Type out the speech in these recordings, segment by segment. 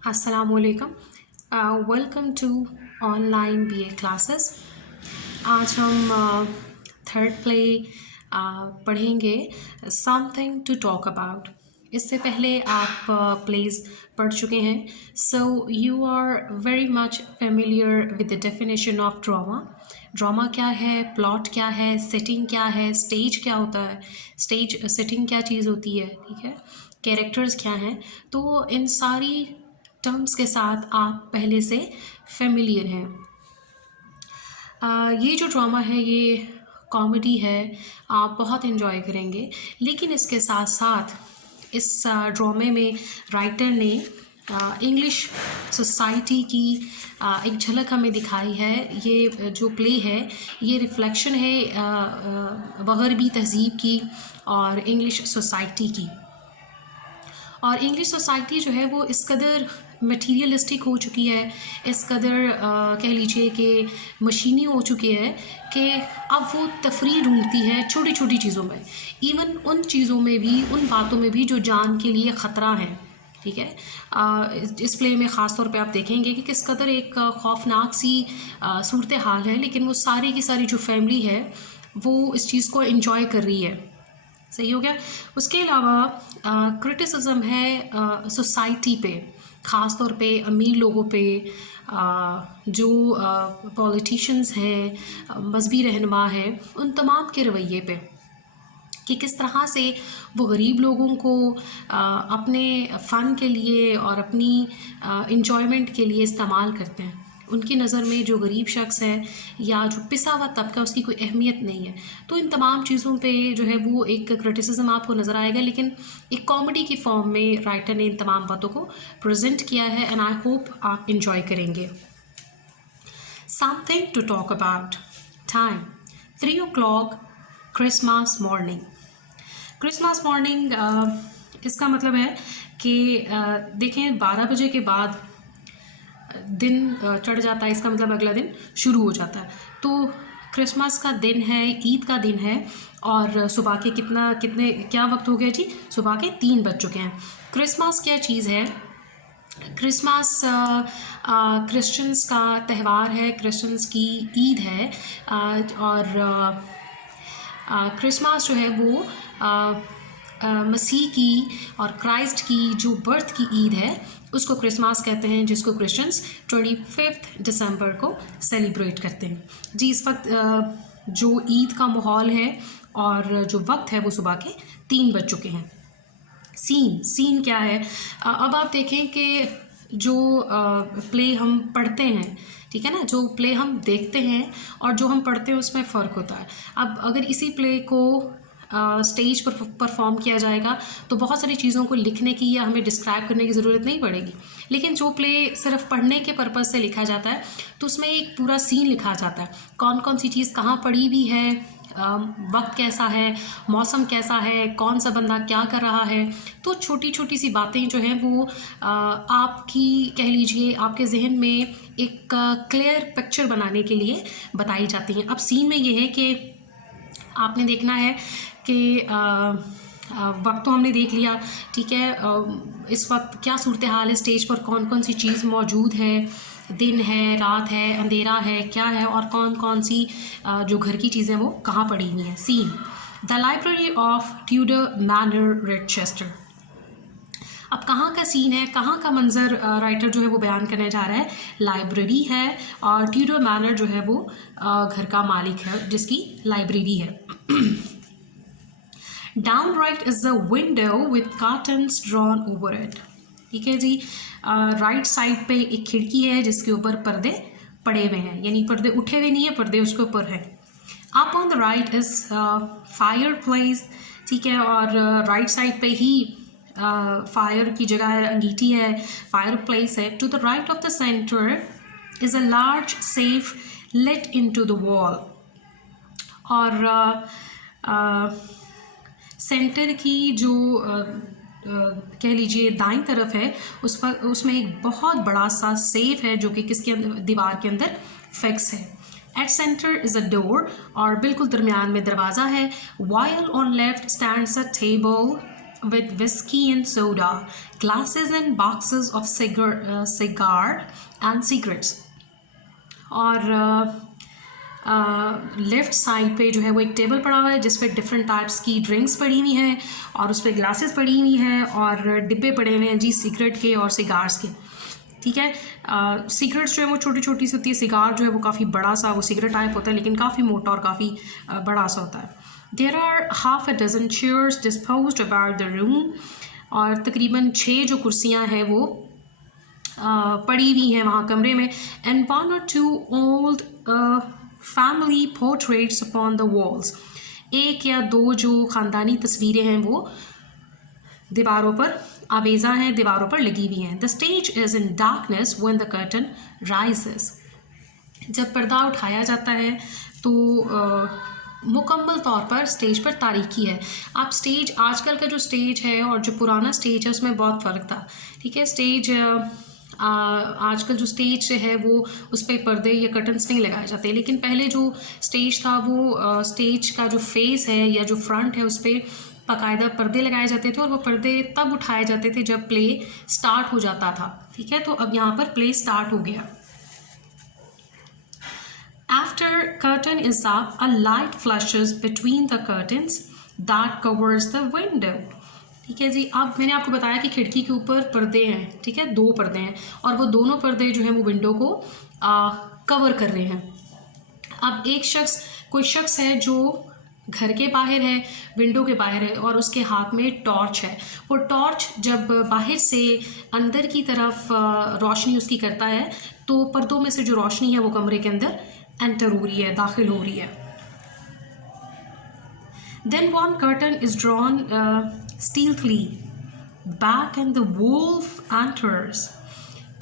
अस्सलामुअलैकुम। Welcome to online BA classes. आज हम थर्ड प्ले पढ़ेंगे, समथिंग टू टॉक अबाउट। इससे पहले आप प्लेज पढ़ चुके हैं, so you are very much familiar with the definition of drama. Drama क्या है, प्लॉट क्या है, सेटिंग क्या है, स्टेज क्या होता है, स्टेज सेटिंग क्या चीज़ होती है, ठीक है, कैरेक्टर्स क्या हैं। तो इन सारी टर्म्स के साथ आप पहले से फेमिलियर हैं। ये जो ड्रामा है ये कॉमेडी है, आप बहुत इन्जॉय करेंगे। लेकिन इसके साथ साथ इस ड्रामे में राइटर ने इंग्लिश सोसाइटी की एक झलक हमें दिखाई है। ये जो प्ले है ये रिफ्लेक्शन है मगरबी तहज़ीब की और इंग्लिश सोसाइटी की। और इंग्लिश सोसाइटी जो है वो इस कदर मटीरियलिस्टिक हो चुकी है, इस कदर कह लीजिए कि मशीनी हो चुकी है कि अब वो तफरीह ढूंढती है छोटी छोटी चीज़ों में, इवन उन चीज़ों में भी, उन बातों में भी जो जान के लिए ख़तरा है। ठीक है, इस प्ले में ख़ास तौर पे आप देखेंगे कि किस कदर एक खौफनाक सी सूरत हाल है, लेकिन वो सारी की सारी जो फैमिली है वो इस चीज़ को एंजॉय कर रही है। सही हो गया। उसके अलावा क्रिटिसिज्म है सोसाइटी पे, ख़ास तौर पे अमीर लोगों पे, जो पॉलिटिशियंस हैं, मजहबी रहनुमा हैं, उन तमाम के रवैये पे कि किस तरह से वो गरीब लोगों को अपने फ़न के लिए और अपनी इंजॉयमेंट के लिए इस्तेमाल करते हैं। उनकी नज़र में जो गरीब शख्स है या जो पिसा हुआ तबका, उसकी कोई अहमियत नहीं है। तो इन तमाम चीज़ों पे जो है वो एक क्रिटिसिज्म आपको नज़र आएगा, लेकिन एक कॉमेडी की फॉर्म में राइटर ने इन तमाम बातों को प्रेजेंट किया है एंड आई होप आप इंजॉय करेंगे। Something to talk about. Time 3 o'clock, Christmas morning. Christmas morning इसका मतलब है कि देखें 12 बजे के बाद दिन चढ़ जाता है, इसका मतलब अगला दिन शुरू हो जाता है। तो क्रिसमस का दिन है, ईद का दिन है, और सुबह के क्या वक्त हो गया जी? सुबह के 3 बज चुके हैं। क्रिसमस क्या चीज़ है? क्रिसमस क्रिश्चियंस का त्यौहार है, क्रिश्चियंस की ईद है। और क्रिसमस जो है वो मसीह की और क्राइस्ट की जो बर्थ की ईद है उसको क्रिसमस कहते हैं, जिसको क्रिश्चियंस 25 दिसंबर को सेलिब्रेट करते हैं। जी, इस वक्त जो ईद का माहौल है और जो वक्त है वो सुबह के 3 बज चुके हैं। सीन क्या है? अब आप देखें कि जो प्ले हम पढ़ते हैं, ठीक है ना, जो प्ले हम देखते हैं और जो हम पढ़ते हैं उसमें फ़र्क होता है। अब अगर इसी प्ले को स्टेज पर परफॉर्म किया जाएगा तो बहुत सारी चीज़ों को लिखने की या हमें डिस्क्राइब करने की ज़रूरत नहीं पड़ेगी। लेकिन जो प्ले सिर्फ पढ़ने के पर्पज़ से लिखा जाता है तो उसमें एक पूरा सीन लिखा जाता है, कौन कौन सी चीज़ कहाँ पड़ी हुई है, वक्त कैसा है, मौसम कैसा है, कौन सा बंदा क्या कर रहा है। तो छोटी छोटी सी बातें जो हैं वो आपकी कह लीजिए आपके जहन में एक क्लियर पिक्चर बनाने के लिए बताई जाती हैं। अब सीन में ये है कि आपने देखना है कि वक्त तो हमने देख लिया, ठीक है, इस वक्त क्या सूरत हाल है, स्टेज पर कौन कौन सी चीज़ मौजूद है, दिन है, रात है, अंधेरा है, क्या है, और कौन कौन सी जो घर की चीज़ें वो कहाँ पड़ी हुई हैं। Scene the library of Tudor Manor, Redchester. अब कहाँ का सीन है, कहाँ का मंजर राइटर जो है वो बयान करने जा रहा है? लाइब्रेरी है और ट्यूडर मैनर जो है वो घर का मालिक है जिसकी लाइब्रेरी है। Down right is the window with curtains drawn over it. ठीक है जी, राइट साइड पे एक खिड़की है जिसके ऊपर पर्दे पड़े हुए हैं, यानी पर्दे उठे हुए नहीं है, पर्दे उसके ऊपर है। Up on the right is fire place, ठीक है, और राइट साइड पे ही फायर की जगह है, अंगीठी है, फायर प्लेस है। To the right of the centre is a large safe let in to the wall. और सेंटर की जो कह लीजिए दाईं तरफ है उसमें एक बहुत बड़ा सा सेफ है जो कि किसके अंदर, दीवार के अंदर फिक्स है। At centre is a door, और बिल्कुल दरमियान में दरवाज़ा है। While on left stands a table with whiskey and soda, glasses and boxes of cigar and cigarettes. और लेफ़्ट साइड पे जो है वो एक टेबल पड़ा हुआ है जिस पे डिफरेंट टाइप्स की ड्रिंक्स पड़ी हुई हैं और उस पर ग्लासेस पड़ी हुई हैं और डिब्बे पड़े हुए हैं जी सिगरेट के और सिगार्स के, ठीक है। सिगरेट्स जो है वो छोटी छोटी सी होती है, सिगार जो है वो काफ़ी बड़ा सा वो सिगरेट टाइप होता है लेकिन काफ़ी मोटा और काफ़ी बड़ा सा होता है। There are half a dozen chairs disposed about the room, और तकरीबन 6 जो कुर्सियाँ हैं वो पड़ी हुई हैं वहाँ कमरे में। And 1 or 2 old family portraits upon the walls, 1 या 2 जो ख़ानदानी तस्वीरें हैं वो दीवारों पर आवेज़ा हैं, दीवारों पर लगी हुई हैं। The stage is in darkness when the curtain rises, जब पर्दा उठाया जाता है तो मुकम्मल तौर पर स्टेज पर तारीकी है। आप स्टेज, आजकल का जो स्टेज है और जो पुराना स्टेज है उसमें बहुत फ़र्क था, ठीक है। स्टेज आजकल जो स्टेज है वो उस पर पर्दे या कर्टन्स नहीं लगाए जाते, लेकिन पहले जो स्टेज था वो स्टेज का जो फेस है या जो फ्रंट है उस पर बाकायदा पर्दे लगाए जाते थे और वो पर्दे तब उठाए जाते थे जब प्ले स्टार्ट हो जाता था, ठीक है। तो अब यहाँ पर प्ले स्टार्ट हो गया। After curtain is up, a light flashes between the curtains that covers the window. ठीक है जी। अब मैंने आपको बताया कि खिड़की के ऊपर पर्दे हैं, ठीक है, 2 पर्दे हैं और वो दोनों पर्दे जो हैं वो विंडो को कवर कर रहे हैं। अब कोई शख्स है जो घर के बाहर है, विंडो के बाहर है और उसके हाथ में टॉर्च है। वो टॉर्च जब बाहर से अंदर की तरफ रोशनी उसकी करता है तो पर्दों में से जो रोशनी है वो कमरे के अंदर एंटर हो रही है, दाखिल हो रही है। Then one curtain is drawn stealthily back and the wolf enters.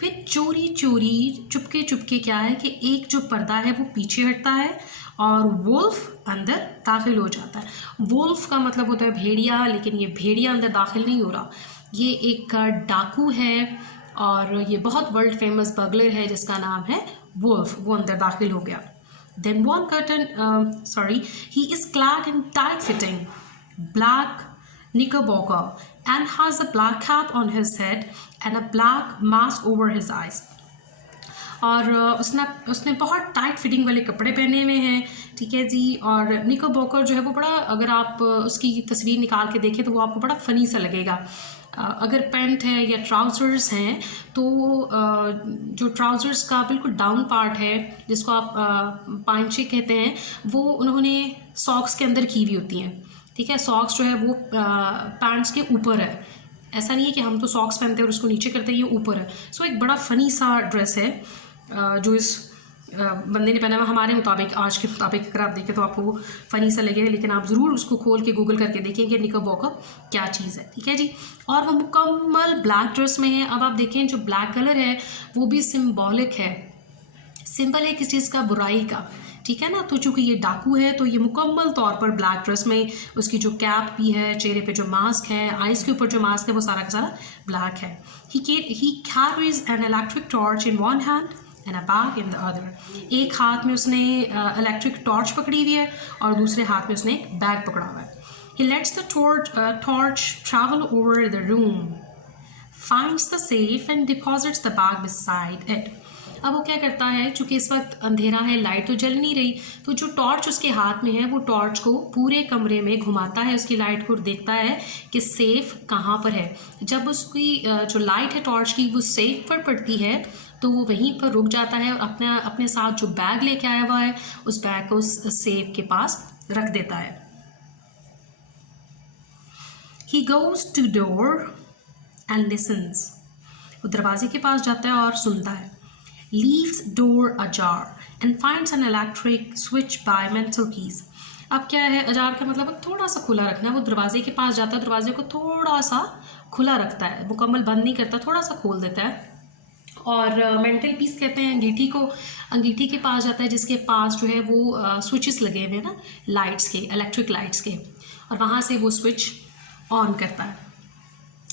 फिर चोरी चोरी चुपके चुपके क्या है कि एक जो पर्दा है वो पीछे हटता है और वुल्फ अंदर दाखिल हो जाता है। वुल्फ का मतलब होता है भेड़िया, लेकिन ये भेड़िया अंदर दाखिल नहीं हो रहा, ये एक डाकू है और ये बहुत वर्ल्ड फेमस बगलर है जिसका नाम है वुल्फ, वो अंदर दाखिल हो गया। Then one curtain, he is clad in tight-fitting black knickerbocker and has a black cap on his head and a black mask over his eyes. और उसने बहुत टाइट फिटिंग वाले कपड़े पहने हुए हैं, ठीक है जी। और निकरबॉकर जो है वो बड़ा, अगर आप उसकी तस्वीर निकाल के देखें तो वो आपको बड़ा फ़नी सा लगेगा। अगर पैंट है या ट्राउज़र्स हैं तो जो ट्राउज़र्स का बिल्कुल डाउन पार्ट है जिसको आप पांचे कहते हैं वो उन्होंने सॉक्स के अंदर की हुई होती हैं, ठीक है। सॉक्स जो है वो पैंट्स के ऊपर है, ऐसा नहीं है कि हम तो सॉक्स पहनते हैं और उसको नीचे करते हैं, ये ऊपर है। सो एक बड़ा फ़नी सा ड्रेस है जो इस बंदे ने पहना हुआ। हमारे मुताबिक, आज के मुताबिक अगर आप देखें तो आपको फ़नी सा लगेगा, लेकिन आप ज़रूर उसको खोल के गूगल करके देखें कि निकरबॉकर क्या चीज़ है, ठीक है जी। और वो मुकम्मल ब्लैक ड्रेस में है। अब आप देखें जो ब्लैक कलर है वो भी सिम्बॉलिक है, सिंबल है किस चीज़ का, बुराई का, ठीक है ना। तो चूँकि ये डाकू है तो ये मुकम्मल तौर पर ब्लैक ड्रेस में, उसकी जो कैप भी है, चेहरे पे जो मास्क है, आइज़ के ऊपर जो मास्क है वो सारा का सारा ब्लैक है। He carries an electric torch in one hand and a bag in the other. एक हाथ में उसने इलेक्ट्रिक टॉर्च पकड़ी हुई है और दूसरे हाथ में उसने एक बैग पकड़ा हुआ है। He lets the torch travel over the room, finds the safe and deposits the bag beside it. अब वो क्या करता है, चूँकि इस वक्त अंधेरा है, लाइट तो जल नहीं रही, तो जो टॉर्च उसके हाथ में है वो टॉर्च को पूरे कमरे में घुमाता है, उसकी लाइट को देखता है कि सेफ़ कहाँ पर है। जब उसकी जो लाइट है टॉर्च की वो सेफ पर पड़ती है तो वो वहीं पर रुक जाता है और अपने साथ जो बैग लेके आया हुआ है उस बैग को उस सेफ के पास रख देता है। He goes to door and listens. वो दरवाजे के पास जाता है और सुनता है। Leaves door ajar and finds an electric switch by mental keys. अब क्या है, अजार का मतलब थोड़ा सा खुला रखना। वो दरवाजे के पास जाता है, दरवाजे को थोड़ा सा खुला रखता है, मुकम्मल बंद नहीं करता, थोड़ा सा खोल देता है। और मेंटल पीस कहते हैं अंगीठी को, अंगीठी के पास जाता है जिसके पास जो है वो स्विचेस लगे हुए हैं ना, लाइट्स के, इलेक्ट्रिक लाइट्स के, और वहाँ से वो स्विच ऑन करता है।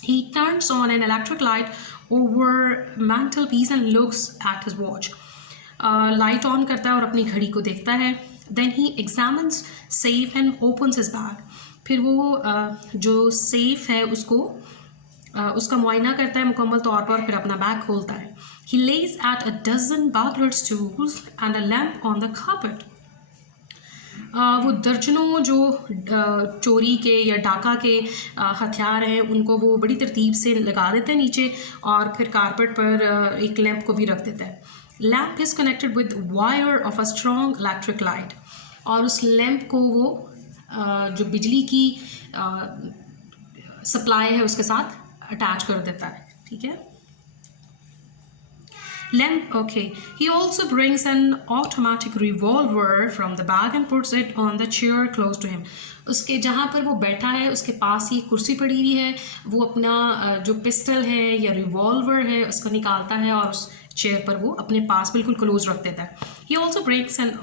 He turns on an electric light over mantelpiece and looks at his watch. Light on करता है और अपनी घड़ी को देखता है। Then he examines safe and opens his bag. फिर वो जो सेफ़ है उसको उसका मुआयना करता है मुकम्मल तौर पर, फिर अपना बैग खोलता है. He lays at a dozen burglars' tools and a lamp on the carpet. वो दर्जनों जो चोरी के या डाका के हथियार हैं उनको वो बड़ी तरतीब से लगा देते हैं नीचे, और फिर कारपेट पर एक लैंप को भी रख देता है. Lamp is connected with wire of a strong electric light, और उस लैंप को वो जो बिजली की सप्लाई है उसके साथ अटैच कर देता है. ठीक है. Lamp, okay. He also brings an automatic revolver from the bag and puts it on the chair close to him. उसके जहाँ पर वो बैठा है उसके पास ही कुर्सी पड़ी हुई है, वो अपना जो पिस्टल है या रिवॉल्वर है उसको निकालता है और उस चेयर पर वो अपने पास बिल्कुल क्लोज रख देता है. He also breaks an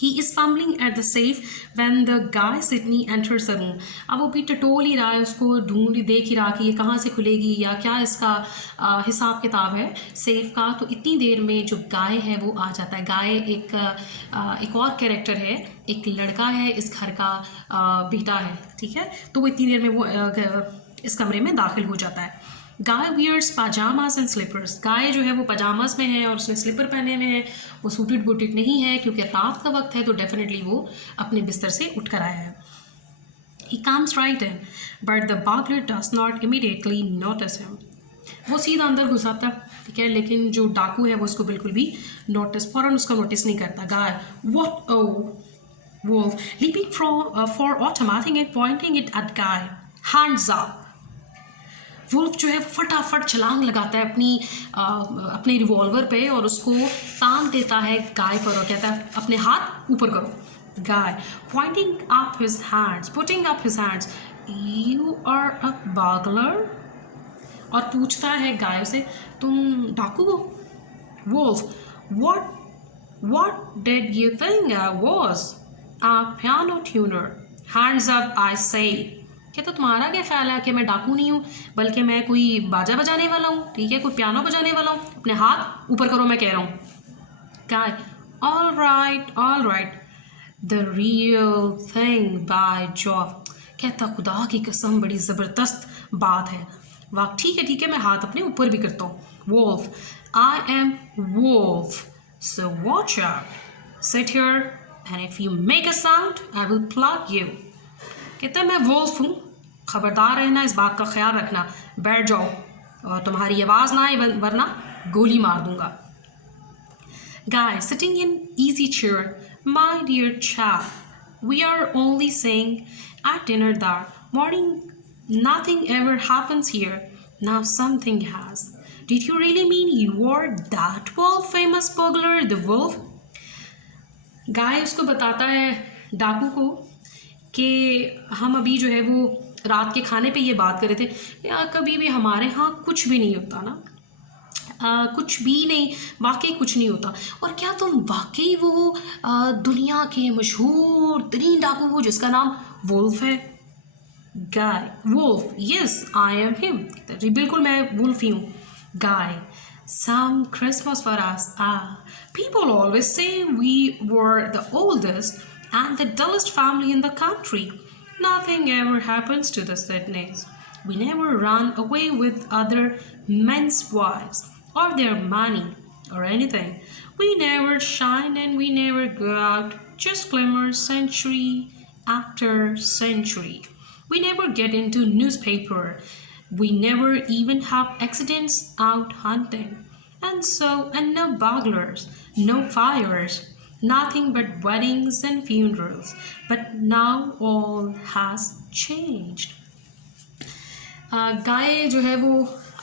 He is fumbling at the safe when the guy Sydney enters the room. अब वो भी टटोल ही रहा है, उसको देख ही रहा कि ये कहाँ से खुलेगी या क्या इसका हिसाब किताब है सेफ का. तो इतनी देर में जो गाय है वो आ जाता है. गाय एक और कैरेक्टर है, एक लड़का है, इस घर का बेटा है. ठीक है. तो वो इतनी देर में वो इस कमरे में दाखिल हो जाता है. गाय वियर्स पाजामास एंड स्लीपर्स. गाय जो है वो पजामास में है और उसने स्लीपर पहने हुए हैं. वो सूटेड बूटेड नहीं है क्योंकि रात का वक्त है, तो डेफिनेटली वो अपने बिस्तर से उठ कर आया है. He comes right in, but the burglar does not immediately notice him. वो सीधा अंदर घुस आता है. ठीक है. लेकिन जो डाकू है वो उसको बिल्कुल भी फ़ौरन उसको नोटिस नहीं करता. गाय what oh wolf leaping for automating it, pointing it at guy, hands up. Wolf जो है फटाफट छलांग लगाता है अपने रिवॉल्वर पे और उसको तान देता है गाय पर और कहता है अपने हाथ ऊपर करो. Guy pointing up his hands, putting up his hands, you are a burglar. और पूछता है गाय से तुम डाकू हो. Wolf what did you think I was? A piano tuner. Hands up I say. तो तुम्हारा क्या ख्याल है कि मैं डाकू नहीं हूँ बल्कि मैं कोई बाजा बजाने वाला हूँ. ठीक है. कोई पियानो बजाने वाला हूँ. अपने हाथ ऊपर करो मैं कह रहा हूँ. गाय all right the real thing by job. कहता खुदा की कसम बड़ी ज़बरदस्त बात है. वाह ठीक है मैं हाथ अपने ऊपर भी करता हूँ. Wolf I am Wolf so watch out. Sit here and if you make a sound I will plug you. कहता है मैं वुल्फ हूँ, ख़बरदार रहना, इस बात का ख्याल रखना. बैठ जाओ और तुम्हारी आवाज़ ना आए वरना गोली मार दूंगा. Guy sitting in easy chair. My dear chap, we are only saying at dinner that morning nothing ever happens here. Now something has. Did you really mean you are that world famous burglar, the wolf? Guy उसको बताता है डाकू को कि हम अभी जो है वो रात के खाने पे ये बात कर रहे थे. यार कभी भी हमारे यहाँ कुछ भी नहीं होता ना, कुछ भी नहीं, वाकई कुछ नहीं होता. और क्या तुम वाकई वो दुनिया के मशहूर तरीन डाकू हो जिसका नाम वुल्फ है? Guy Wolf yes I am him. बिल्कुल मैं वुल्फ ही हूँ. गाय some Christmas for us. People always say we were the oldest and the dullest family in the country. Nothing ever happens to the Sydneys. We never run away with other men's wives or their money or anything. We never shine and we never go out, just glimmer century after century. We never get into newspaper. We never even have accidents out hunting. And no burglars, no fires. Nothing but weddings and funerals. But now all has changed. गाय जो है वो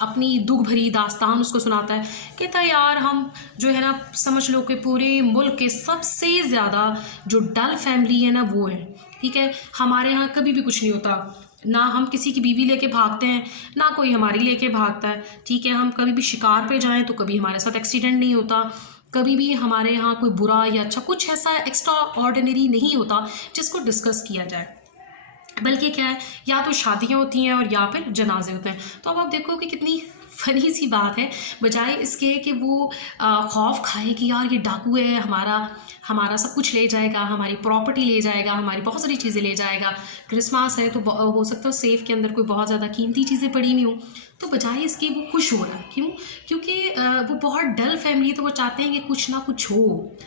अपनी दुख भरी दास्तान उसको सुनाता है. कहता है यार हम जो है ना समझ लो कि पूरे मुल्क के सबसे ज़्यादा जो डल फैमिली है ना वो है. ठीक है. हमारे यहाँ कभी भी कुछ नहीं होता, ना हम किसी की बीवी लेके भागते हैं ना कोई हमारी लेके भागता है. ठीक है. हम कभी भी शिकार पे जाएं तो कभी हमारे साथ एक्सीडेंट नहीं होता, कभी भी हमारे यहाँ कोई बुरा या अच्छा कुछ ऐसा एक्स्ट्रा ऑर्डिनरी नहीं होता जिसको डिस्कस किया जाए. बल्कि क्या है, या तो शादियाँ होती हैं और या फिर जनाजे होते हैं. तो अब आप देखो कि कितनी फनी सी बात है, बजाय इसके कि वो खौफ खाए कि यार ये डाकू है, हमारा सब कुछ ले जाएगा, हमारी प्रॉपर्टी ले जाएगा, हमारी बहुत सारी चीज़ें ले जाएगा, क्रिसमस है तो हो सकता है सेफ के अंदर कोई बहुत ज़्यादा कीमती चीज़ें पड़ी नहीं हो, तो बजाय इसके वो खुश हो रहा है। क्यों? क्योंकि वो बहुत डल फैमिली है, तो वो चाहते हैं कि कुछ ना कुछ हो,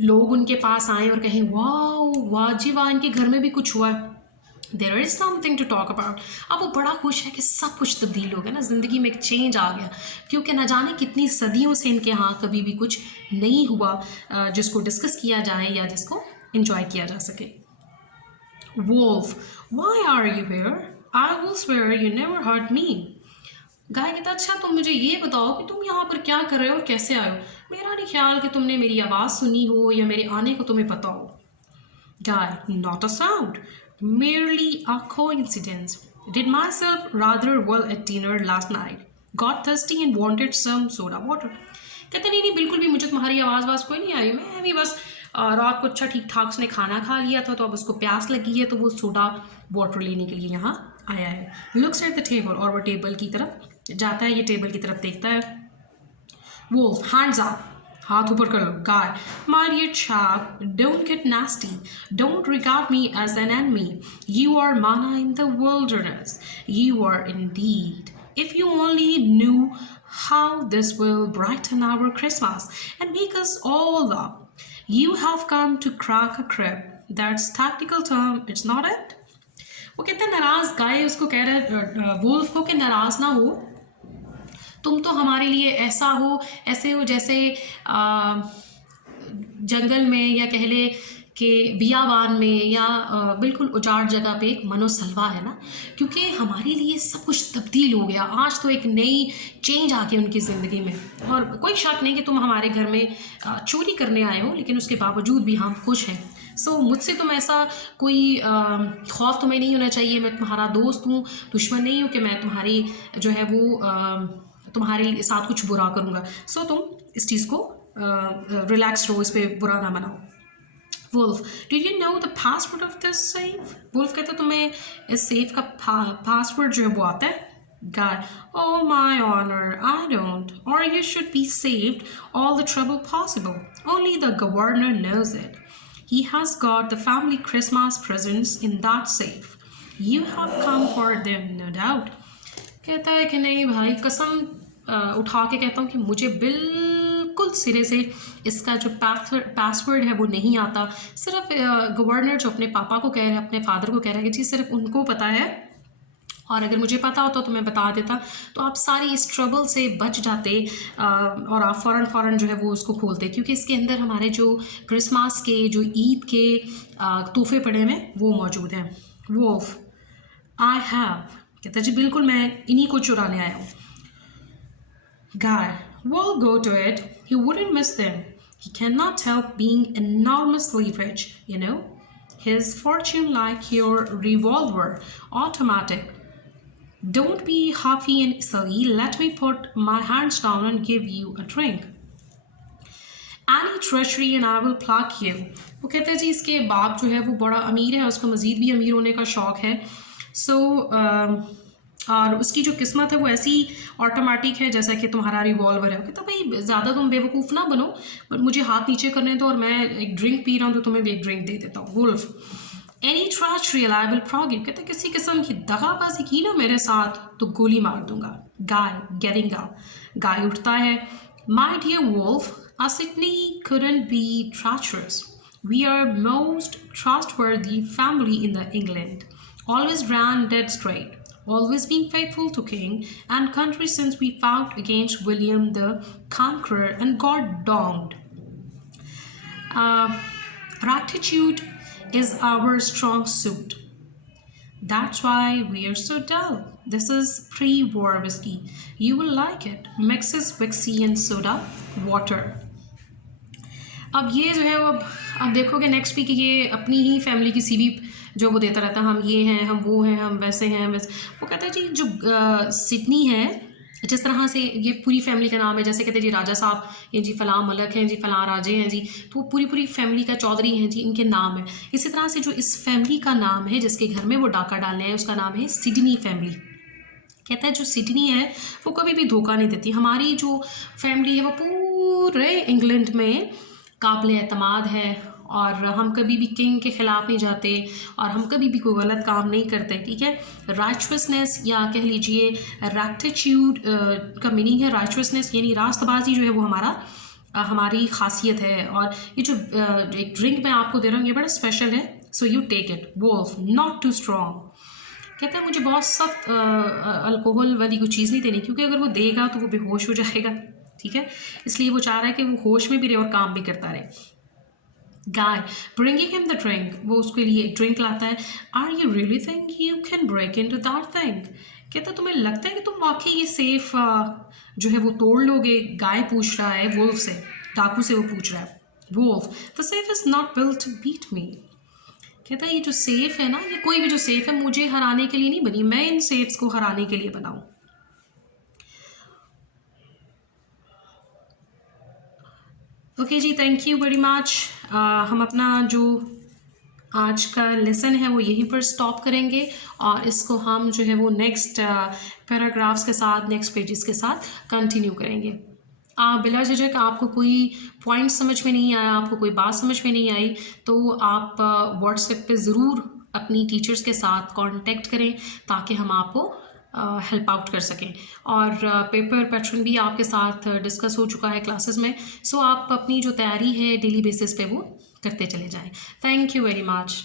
लोग उनके पास आएँ और कहें वाह वाह जी वाह, इनके घर में भी कुछ हुआ है, there is something to talk about. अब वो बड़ा खुश है कि सब कुछ तब्दील हो गया ना, ज़िंदगी में एक चेंज आ गया, क्योंकि न जाने कितनी सदियों से इनके यहाँ कभी भी कुछ नहीं हुआ जिसको डिस्कस किया जाए या जिसको इंजॉय किया जा सके। Wolf, why are you here? I will swear you never hurt me. गाय कहता अच्छा तुम मुझे ये बताओ कि तुम यहाँ पर क्या कर रहे हो और कैसे आए हो, मेरा नहीं ख्याल कि तुमने मेरी आवाज़ सुनी हो या मेरे आने को तुम्हें पता हो। Guy, not a sound, merely a coincidence. Did myself rather well at dinner last night. Got thirsty and wanted some soda water. कहते नहीं बिल्कुल भी मुझे तुम्हारी आवाज़ कोई नहीं आई, मैं भी बस रात को अच्छा ठीक ठाक उसने खाना खा लिया था, तो अब उसको प्यास लगी है तो वो सोडा वाटर लेने के लिए यहाँ आया है। लुक्स एट द टेबल, और वो टेबल की तरफ जाता है, ये टेबल की तरफ देखता है। Wolf, hands up, हाथ ऊपर कर लो। Guy, my dear chap, don't get nasty. Don't regard me as an enemy. You are manna in the wilderness. You are indeed. If you only knew how this will brighten our Christmas and make us all laugh. You have come to crack a crib. That's tactical term, it's not it? वो कहते हैं नाराज़, गाय उसको कह रहे हैं wolf को कि नाराज़ ना हो, तुम तो हमारे लिए ऐसे हो जैसे जंगल में या कह ले कि बियाबान में या बिल्कुल उजाड़ जगह पे एक मनोसलवा है ना, क्योंकि हमारे लिए सब कुछ तब्दील हो गया, आज तो एक नई चेंज आ गई उनकी ज़िंदगी में, और कोई शक नहीं कि तुम हमारे घर में चोरी करने आए हो, लेकिन उसके बावजूद भी हम खुश हैं। सो मुझसे तुम ऐसा कोई खौफ तुम्हें नहीं होना चाहिए, मैं तुम्हारा दोस्त हूँ, दुश्मन नहीं हूँ कि मैं तुम्हारी जो है वो तुम्हारे साथ कुछ बुरा करूँगा। सो तुम इस चीज़ को रिलैक्स रहो, इस पर बुरा ना बनाओ। Wolf, did you know the password of this safe? Wolf कहता तुम्हें इस सेफ का पासवर्ड जो है वो आता है? Guy, oh my honor, I don't. Or you should be saved all the trouble possible. Only the governor knows it. He has got the family Christmas presents in that safe. You have come for them, no doubt. कहता है कि नहीं भाई, कसम उठा के कहता हूँ कि मुझे बिल्कुल सिरे से इसका जो पासवर्ड है वो नहीं आता। सिर्फ गवर्नर जो अपने पापा को कह रहे हैं, अपने फादर को कह रहे हैं कि जी सिर्फ उनको पता है, और अगर मुझे पता होता तो मैं बता देता, तो आप सारी इस ट्रबल से बच जाते और आप फ़ौरन जो है वो उसको खोलते, क्योंकि इसके अंदर हमारे जो क्रिसमस के, जो ईद के तोहफे पड़े हुए वो मौजूद हैं। वोल्फ, आई हैव, कहता जी बिल्कुल मैं इन्हीं को चुराने आया हूँ। Guy, well go to it, he wouldn't miss them. He cannot help being enormously rich, you know. His fortune like your revolver, automatic. Don't be huffy and silly, let me put my hands down and give you a drink. Any treachery and I will pluck you. वो कहते हैं जी इसके बाप जो है वो बड़ा अमीर है, उसको मज़ीद भी अमीर होने का शौक़ है। और उसकी जो किस्मत है वो ऐसी ऑटोमेटिक है जैसा कि तुम्हारा रिवॉल्वर है। कहता भाई ज़्यादा तुम बेवकूफ़ ना बनो, बट मुझे हाथ नीचे करने दो और मैं एक ड्रिंक पी रहा हूँ तो तुम्हें भी एक ड्रिंक दे देता हूँ। Wolf, any treachery I will frog you. कहते किसी किस्म की दगाबाजी की ना मेरे साथ तो गोली मार दूंगा। गाय गेटिंग अप, गाय उठता है। My dear Wolf, a Sydney couldn't be treacherous. We are most trustworthy family in the England. Always ran dead straight. Always been faithful to king and country since we fought against William the Conqueror and got donged. Rectitude is our strong suit. That's why we are so dull. This is pre-war whiskey. You will like it. Mixes whiskey and soda water. अब ये जो है वो आप देखोगे next week ये अपनी ही family की सीवी जो वो देता रहता है, हम ये हैं, हम वो हैं, हम वैसे हैं वैसे। वो कहता है जी जो सिडनी है, जिस तरह से ये पूरी फैमिली का नाम है, जैसे कहते हैं जी राजा साहब ये जी फ़लाँ मलक हैं जी, फ़लाँ राजे हैं जी, तो पूरी फैमिली का चौधरी हैं जी, इनके नाम है। इसी तरह से जो इस फैमिली का नाम है जिसके घर में वो डाका डालने हैं, उसका नाम है सिडनी फैमिली। कहता है जो सिडनी है वो कभी भी धोखा नहीं देती, हमारी जो फैमिली है वो पूरे इंग्लैंड में काबिल एतमाद है, और हम कभी भी किंग के ख़िलाफ़ नहीं जाते, और हम कभी भी कोई गलत काम नहीं करते, ठीक है। राइचुअसनेस या कह लीजिए रैक्टिट्यूड का मीनिंग है राइचुअसनेस, यानी रास्तबाजी जो है वो हमारी खासियत है। और ये जो एक ड्रिंक मैं आपको दे रहा हूँ ये बड़ा स्पेशल है, so you take it, Wolf, not too strong. कहता है मुझे बहुत सख्त अल्कोहल वाली कोई चीज़ नहीं देनी, क्योंकि अगर वो देगा तो वो बेहोश हो जाएगा, ठीक है। इसलिए वो चाह रहा है कि वो होश में भी रहे और काम भी करता रहे। Guy bringing him the drink, वो उसके लिए एक ड्रिंक लाता है। Are you really think you can break in to that thing? कहता तुम्हें लगता है कि तुम वाकई ये सेफ जो है वो तोड़ लोगे? गाय पूछ रहा है वुल्फ से, डाकू से वो पूछ रहा है। Wolf, the safe is not built to beat me. कहता है ये जो सेफ है ना, ये कोई भी जो सेफ है मुझे हराने के लिए नहीं बनी, मैं इन सेफ्स को हराने के लिए बनाऊं। ओके जी, थैंक यू वेरी मच। हम अपना जो आज का लेसन है वो यहीं पर स्टॉप करेंगे, और इसको हम जो है वो नेक्स्ट पैराग्राफ्स के साथ, नेक्स्ट पेजेस के साथ कंटिन्यू करेंगे। बिला झिझक आपको कोई पॉइंट समझ में नहीं आया, आपको कोई बात समझ में नहीं आई, तो आप व्हाट्सएप पे ज़रूर अपनी टीचर्स के साथ कांटेक्ट करें, ताकि हम आपको हेल्प आउट कर सकें। और पेपर पैटर्न भी आपके साथ डिस्कस हो चुका है क्लासेस में, सो आप अपनी जो तैयारी है डेली बेसिस पे वो करते चले जाएं। Thank you very much.